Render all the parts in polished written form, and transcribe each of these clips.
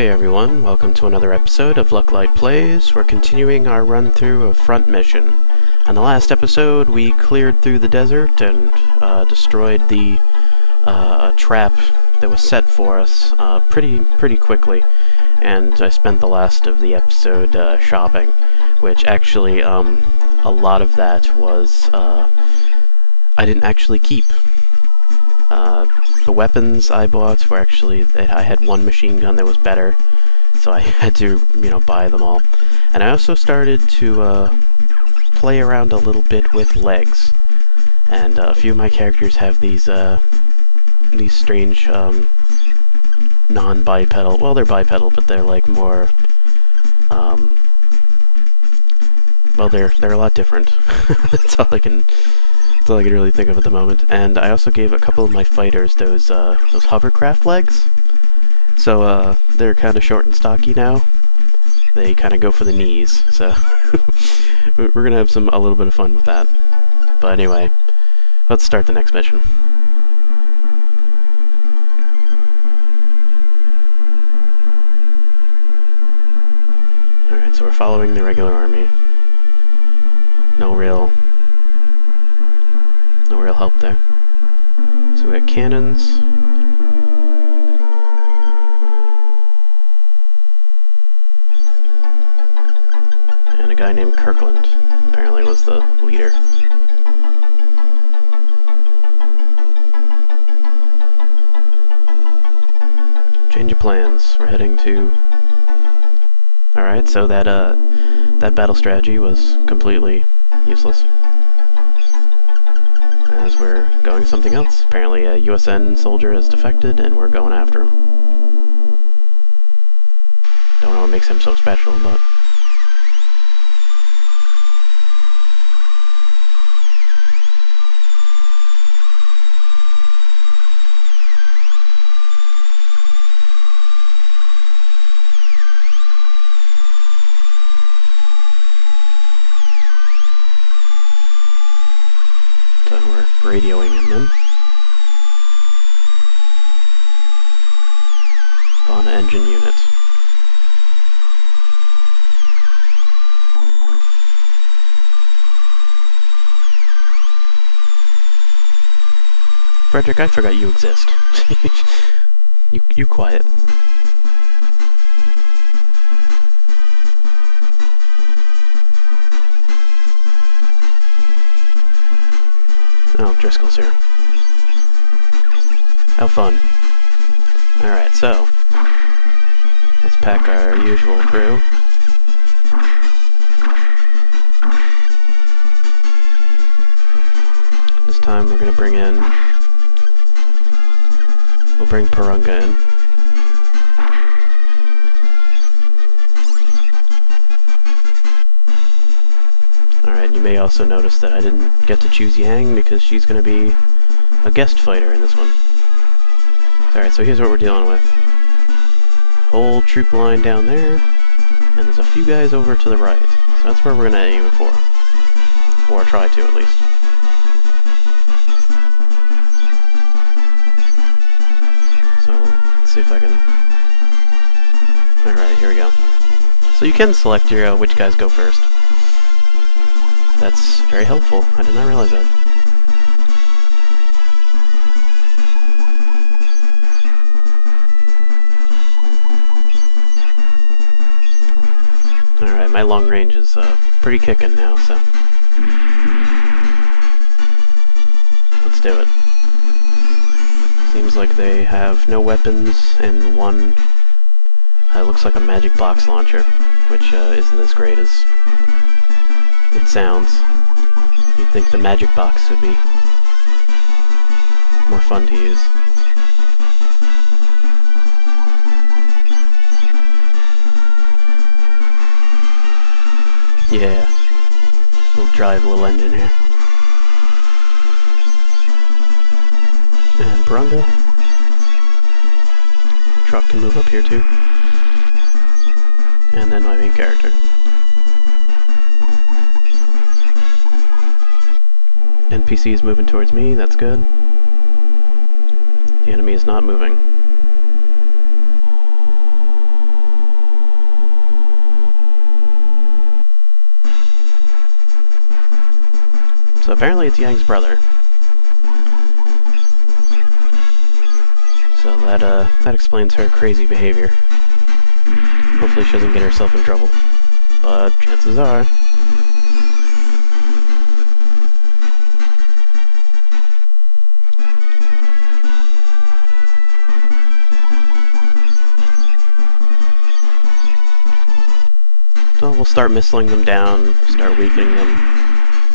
Hey everyone, welcome to another episode of Lucklight Plays. We're continuing our run-through of Front Mission. On the last episode, we cleared through the desert and destroyed the trap that was set for us pretty quickly. And I spent the last of the episode shopping, which actually, a lot of that was, I didn't actually keep. The weapons I bought were actually, I had one machine gun that was better, so I had to, buy them all. And I also started to play around a little bit with legs. And a few of my characters have these strange non-bipedal, well, they're bipedal, but they're like more, well, they're a lot different. That's all I can really think of at the moment. And I also gave a couple of my fighters those hovercraft legs. So they're kind of short and stocky now. They kind of go for the knees. So we're gonna have a little bit of fun with that. But anyway, let's start the next mission. Alright, so we're following the regular army. No real help there. So we got cannons. And a guy named Kirkland apparently was the leader. Change of plans. We're heading to... Alright, so that battle strategy was completely useless, as we're going something else. Apparently a USN soldier has defected and we're going after him. Don't know what makes him so special, but... So we're radioing him then. Fauna engine unit. Frederick, I forgot you exist. You quiet. Oh, Driscoll's here. How fun. Alright, so let's pack our usual crew. This time we're gonna bring in... We'll bring Parunga in. Alright, you may also notice that I didn't get to choose Yang because she's going to be a guest fighter in this one. Alright, so here's what we're dealing with. Whole troop line down there, and there's a few guys over to the right. So that's where we're going to aim for. Or try to, at least. So, let's see if I can... Alright, here we go. So you can select your which guys go first. That's very helpful. I did not realize that. Alright, my long range is pretty kicking now, so... Let's do it. Seems like they have no weapons and one... looks like a magic box launcher, which isn't as great as it sounds. You'd think the magic box would be more fun to use. Yeah. We'll drive a little engine here. And Parunga. Truck can move up here too. And then my main character. NPC is moving towards me, that's good. The enemy is not moving. So apparently it's Yang's brother. So that explains her crazy behavior. Hopefully she doesn't get herself in trouble. But chances are. So we'll start missiling them down, start weakening them,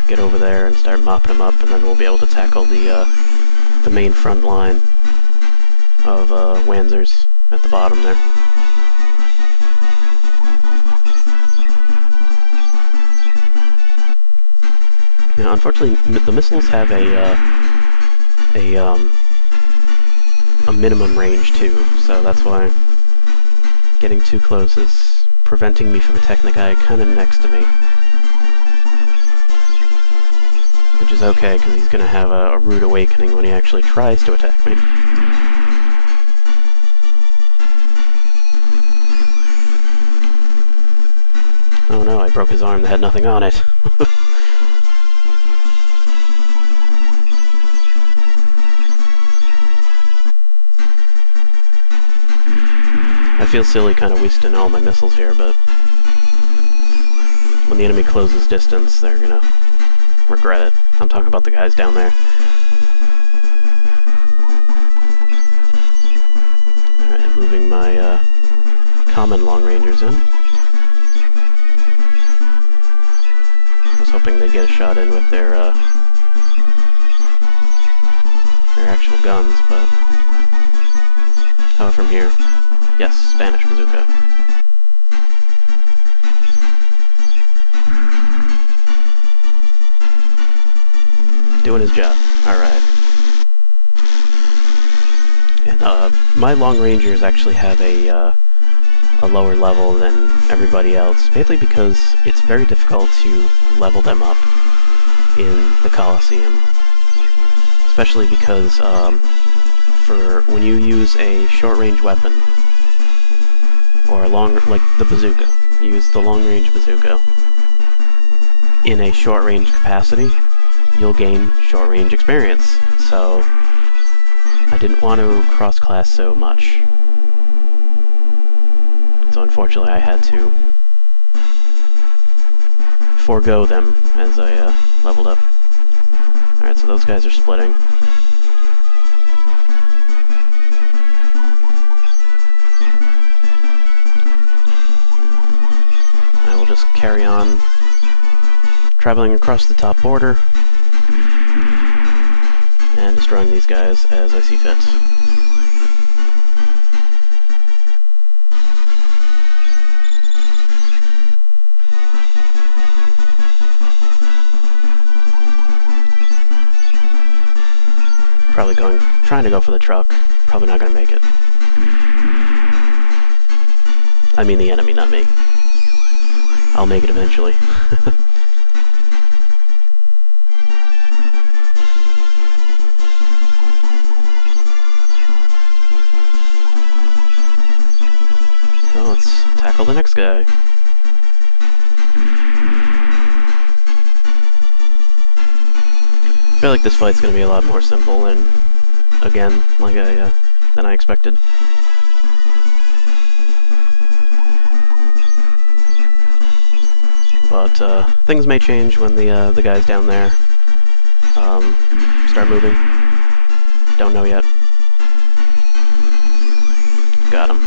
get over there and start mopping them up, and then we'll be able to tackle the main front line of Wanzers at the bottom there. Now, unfortunately, the missiles have a minimum range too, so that's why getting too close is preventing me from attacking the guy kind of next to me. Which is okay, because he's going to have a rude awakening when he actually tries to attack me. Oh no, I broke his arm that had nothing on it. I feel silly kind of wasting all my missiles here, but when the enemy closes distance, they're gonna regret it. I'm talking about the guys down there. Alright, moving my common long rangers in. I was hoping they'd get a shot in with their actual guns, but how from here? Yes, Spanish bazooka. Doing his job. Alright. And my long rangers actually have a lower level than everybody else, mainly because it's very difficult to level them up in the Colosseum. Especially because for when you use a short-range weapon, or a long, like the bazooka, you use the long-range bazooka in a short-range capacity, you'll gain short-range experience. So I didn't want to cross-class so much. So unfortunately I had to forego them as I leveled up. Alright, so those guys are splitting. I will just carry on traveling across the top border and destroying these guys as I see fit. Probably trying to go for the truck. Probably not gonna make it. I mean the enemy, not me. I'll make it eventually. So let's tackle the next guy. I feel like this fight's gonna be a lot more simple and, again, like than I expected. But things may change when the guys down there start moving. Don't know yet. Got him.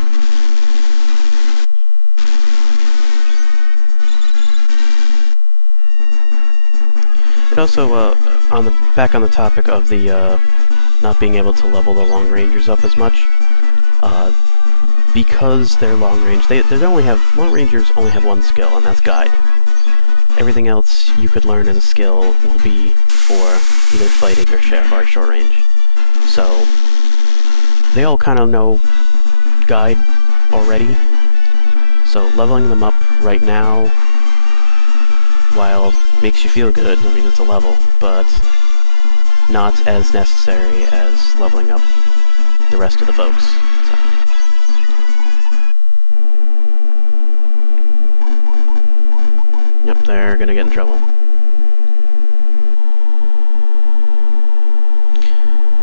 It also, back on the topic of the not being able to level the long rangers up as much, because they're long range, long rangers only have one skill, and that's guide. Everything else you could learn as a skill will be for either fighting or short range. So they all kind of know guide already. So leveling them up right now, while makes you feel good, I mean it's a level, but not as necessary as leveling up the rest of the folks. So. Yep, they're gonna get in trouble.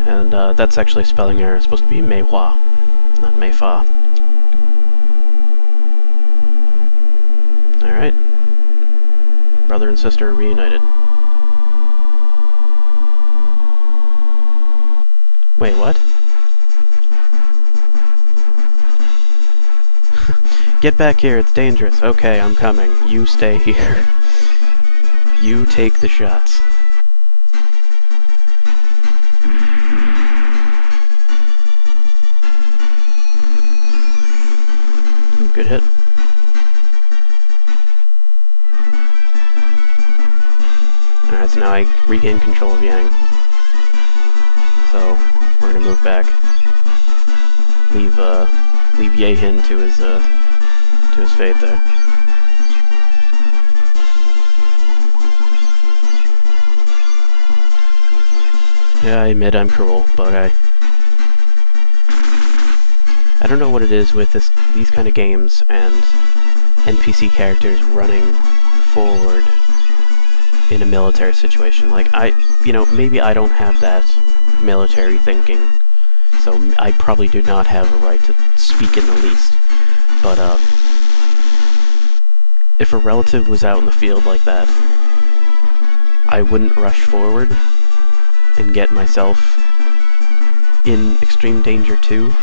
And that's actually a spelling error. It's supposed to be Mei Hua, not Mei Fa. Alright. Brother and sister reunited. Wait, what? Get back here, it's dangerous. Okay, I'm coming. You stay here. You take the shots. Good hit. Alright, so now I regain control of Yang. So, we're gonna move back. Leave Ye-Hin to his fate there. Yeah, I admit I'm cruel, but I don't know what it is with these kind of games and NPC characters running forward in a military situation. Like, maybe I don't have that military thinking, so I probably do not have a right to speak in the least. But, if a relative was out in the field like that, I wouldn't rush forward and get myself in extreme danger too.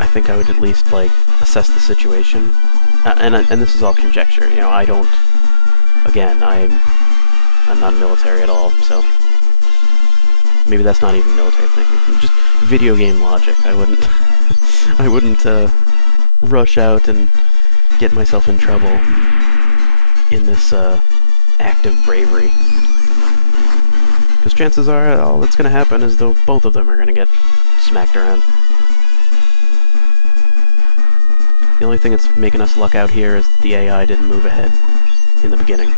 I think I would at least, like, assess the situation. And this is all conjecture, you know, I don't... Again, I'm not military at all, so... Maybe that's not even military thinking. Just video game logic. I wouldn't... I wouldn't, rush out and get myself in trouble in this, act of bravery. Because chances are all that's gonna happen is though both of them are gonna get smacked around. The only thing that's making us luck out here is that the AI didn't move ahead in the beginning.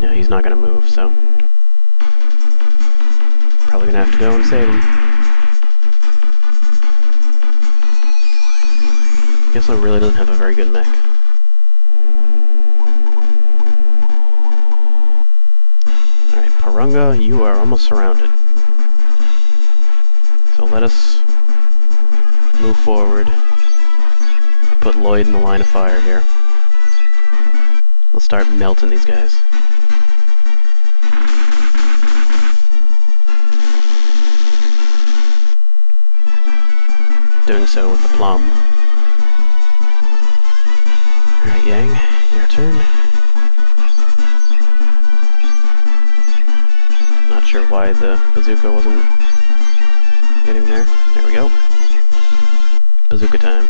No, he's not gonna move, so... Probably gonna have to go and save him. Guess I really doesn't have a very good mech. Alright, Parunga, you are almost surrounded. So let us move forward. Put Lloyd in the line of fire here. We'll start melting these guys. Doing so with the plum. Alright, Yang, your turn. Not sure why the bazooka wasn't getting there. There we go. Bazooka time.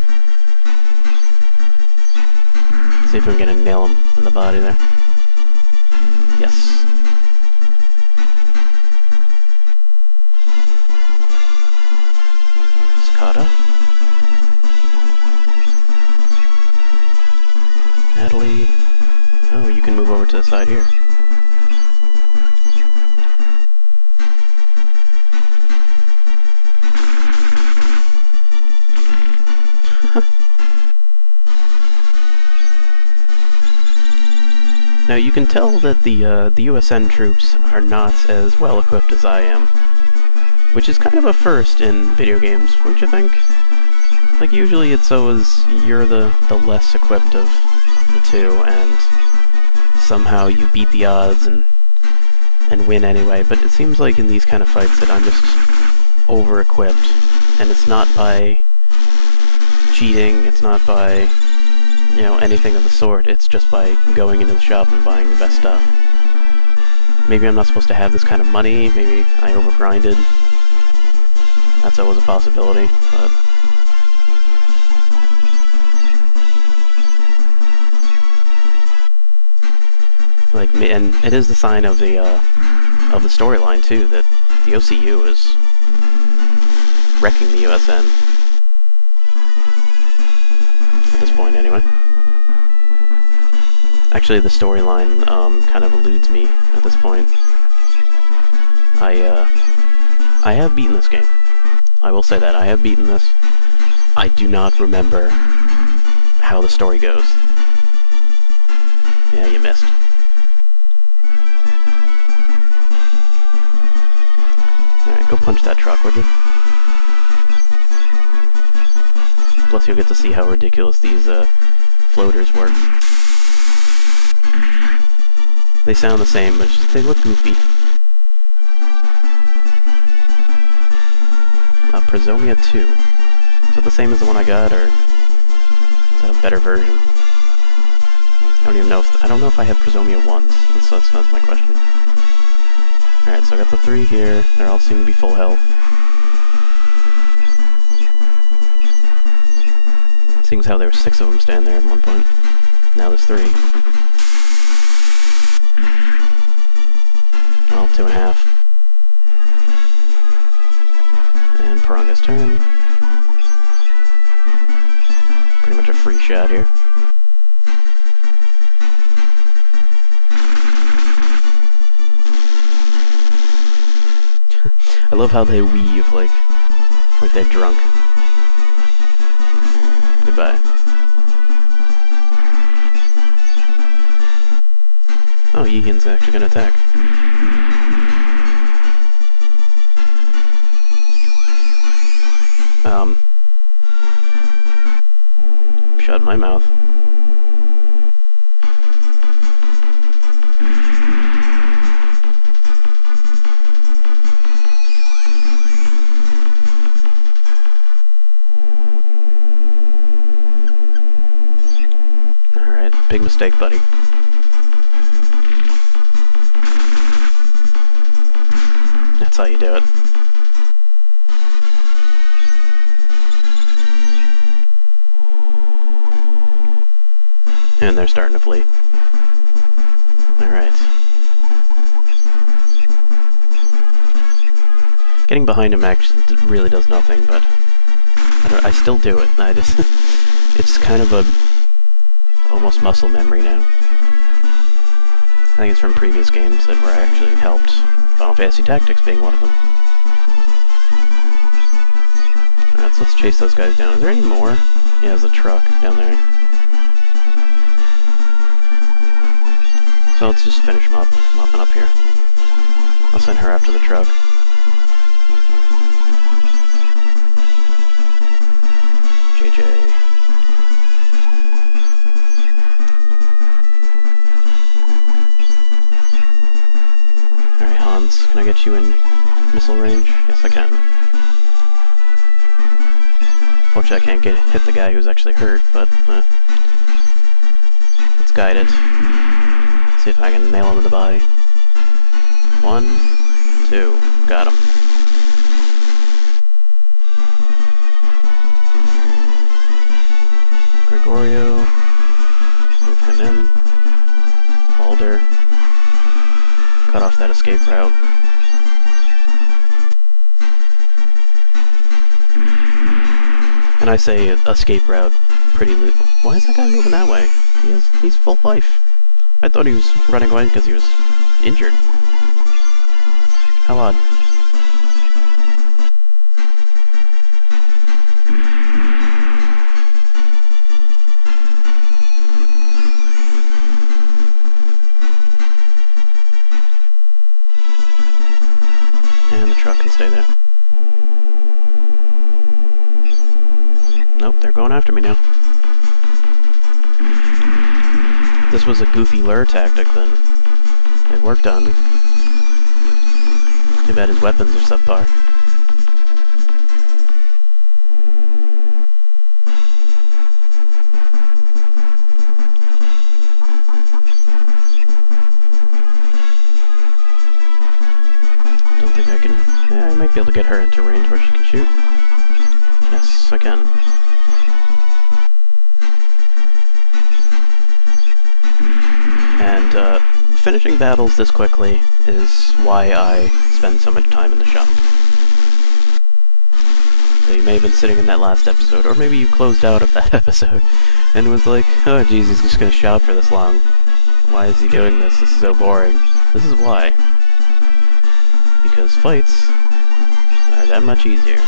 See if I'm gonna nail him in the body there. Yes. Skata. Natalie. Oh, you can move over to the side here. Now you can tell that the USN troops are not as well equipped as I am, which is kind of a first in video games, wouldn't you think? Like usually it's always you're the less equipped of the two, and somehow you beat the odds and win anyway. But it seems like in these kind of fights that I'm just over-equipped, and it's not by cheating, it's not by, you know, anything of the sort, it's just by going into the shop and buying the best stuff. Maybe I'm not supposed to have this kind of money, maybe I overgrinded. That's always a possibility, but... Like, and it is the sign of the storyline too, that the OCU is wrecking the USN. At this point, anyway. Actually, the storyline kind of eludes me at this point. I have beaten this game. I will say that I have beaten this. I do not remember how the story goes. Yeah, you missed. Alright, go punch that truck, would you? Plus you'll get to see how ridiculous these floaters work. They sound the same, but it's just, they look goofy. Prosomia 2. Is that the same as the one I got, or is that a better version? I don't even know if I don't know if I have Prosomia 1s. That's my question. Alright, so I got the 3 here. They all seem to be full health. Seeing as how there were 6 of them standing there at one point. Now there's 3. Well, 2.5. And Piranga's turn. Pretty much a free shot here. I love how they weave like they're drunk. Goodbye. Oh, Yeehan's actually gonna attack. Shut my mouth. Alright, big mistake, buddy. That's how you do it. And they're starting to flee. Alright. Getting behind him actually really does nothing, but I still do it. I just it's kind of a almost muscle memory now. I think it's from previous games that where I actually helped. Final Fantasy Tactics being one of them. Alright, so let's chase those guys down. Is there any more? Yeah, there's a truck down there. So let's just finish them up, mopping up here. I'll send her after the truck. JJ. Alright, Hans, can I get you in missile range? Yes, I can. Fortunately, I can't hit the guy who's actually hurt, but let's guide it. See if I can nail him in the body. 1, 2, got him. Gregorio, move him in. Alder, cut off that escape route. And I say escape route pretty loose. Why is that guy moving that way? He's full life. I thought he was running away because he was injured. How odd. And the truck can stay there. Nope, they're going after me now. This was a goofy lure tactic then. It worked on me. Too bad his weapons are subpar. Don't think I can... Yeah, I might be able to get her into range where she can shoot. Yes, I can. And finishing battles this quickly is why I spend so much time in the shop. So you may have been sitting in that last episode, or maybe you closed out of that episode and was like, oh geez, he's just gonna shop for this long. Why is he doing this? This is so boring. This is why. Because fights are that much easier.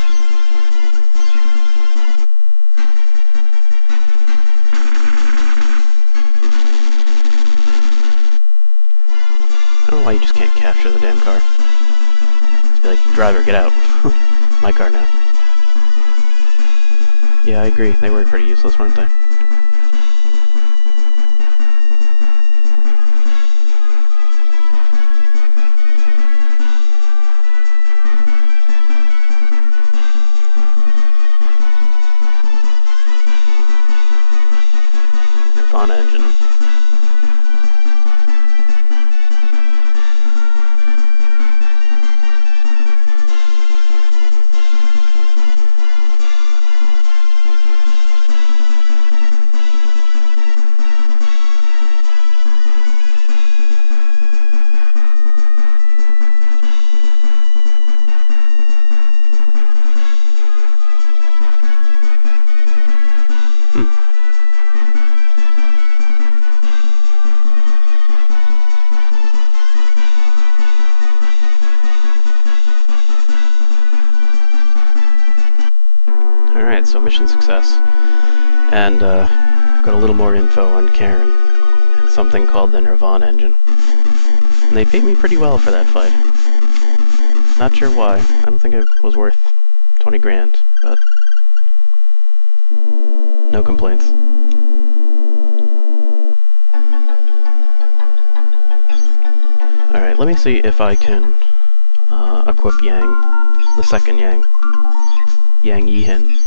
don't know why you just can't capture the damn car. Just be like, driver, get out. My car now. Yeah, I agree. They were pretty useless, weren't they? Nirvana engine. Alright, so mission success. And got a little more info on Karen and something called the Nirvana engine. And they paid me pretty well for that fight. Not sure why. I don't think it was worth 20 grand, but no complaints. Alright, let me see if I can equip Yang, the second Yang. Yang Yihin.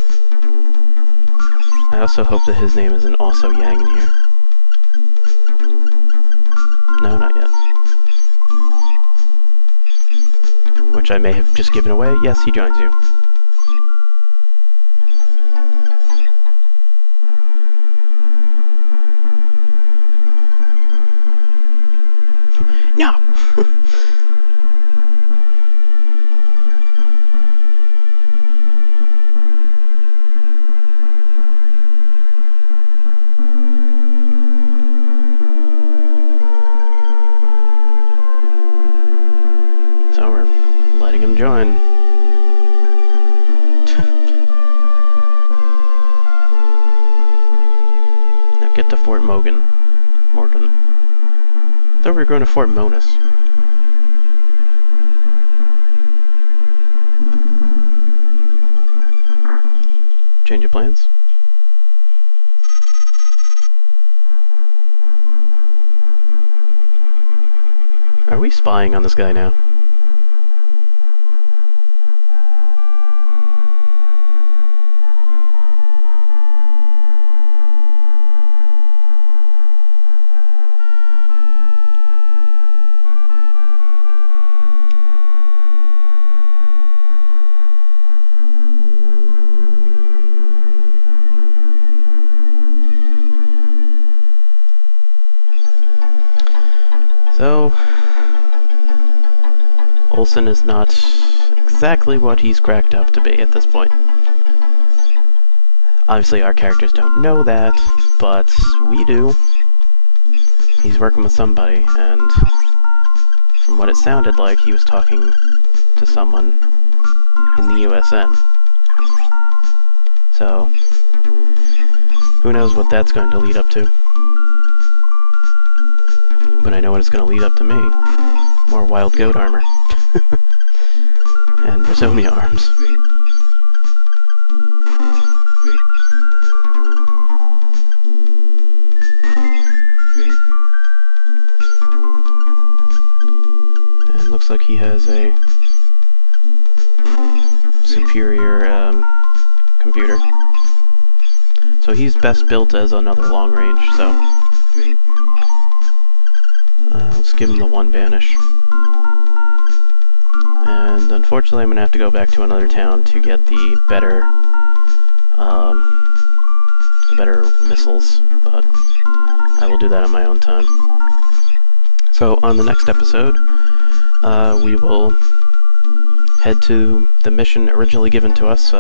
I also hope that his name isn't also Yang in here. No, not yet. Which I may have just given away. Yes, he joins you. No! So we're letting him join. Now get to Fort Morgan. Thought we were going to Fort Monas. Change of plans? Are we spying on this guy now? So, Olson is not exactly what he's cracked up to be at this point. Obviously our characters don't know that, but we do. He's working with somebody, and from what it sounded like, he was talking to someone in the USN. So, who knows what that's going to lead up to. But I know what it's going to lead up to me. More wild goat armor. And Brasomia arms. And looks like he has a superior computer. So he's best built as another long range, so I'll just give him the one banish. And unfortunately I'm going to have to go back to another town to get the better missiles, but I will do that on my own time. So on the next episode, we will head to the mission originally given to us.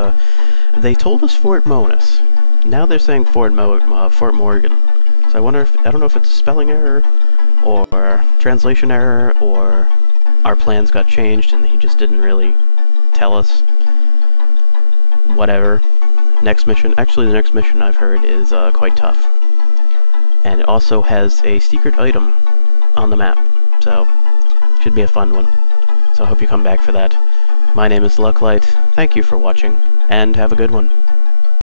They told us Fort Monas. Now they're saying Fort Morgan. So I wonder if, I don't know if it's a spelling error, or translation error, or our plans got changed and he just didn't really tell us. Whatever. Next mission, actually the next mission I've heard is quite tough. And it also has a secret item on the map. So Should be a fun one. So I hope you come back for that. My name is Lucklight, thank you for watching, and have a good one.